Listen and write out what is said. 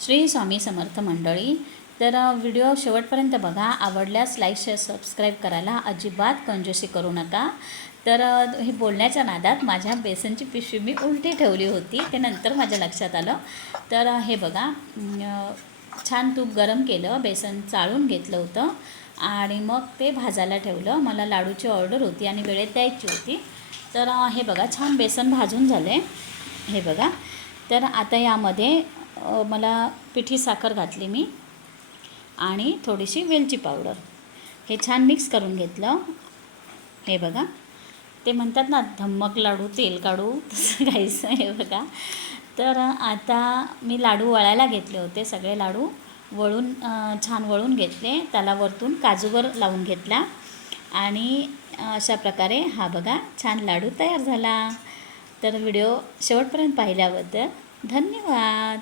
श्री स्वामी समर्थ मंडळी. तर व्हिडिओ शेवटपर्यंत बघा. आवडल्यास लाईक शेअर सबस्क्राईब करायला अजिबात कंजूसी करू नका. तर हे बोलण्याच्या नादात माझ्या बेसनची पिशवी मी उलटी ठेवली होती, ते नंतर माझ्या लक्षात आलं. तर हे बघा, छान तूप गरम केलं, बेसन चाळून घेतलं होतं आणि मग ते भाजायला ठेवलं. मला लाडूची ऑर्डर होती आणि वेळेत द्यायची होती. तर हे बघा, छान बेसन भाजून झाले. हे बघा, तर आता यामध्ये मला पिठी साखर घातली मी आणि थोडीशी वेलची पावडर, हे छान मिक्स करून घेतलं. हे बघा, ते म्हणतात ना धम्मक लाडू तेल काढू, तसं काहीच. हे बघा, तर आता मी लाडू वळायला घेतले होते. सगळे लाडू वळून छान वळून घेतले. त्याला वरतून काजूवर लावून घेतला आणि अशा प्रकारे हा बघा छान लाडू तयार झाला. तर व्हिडिओ शेवटपर्यंत पाहिल्याबद्दल धन्यवाद.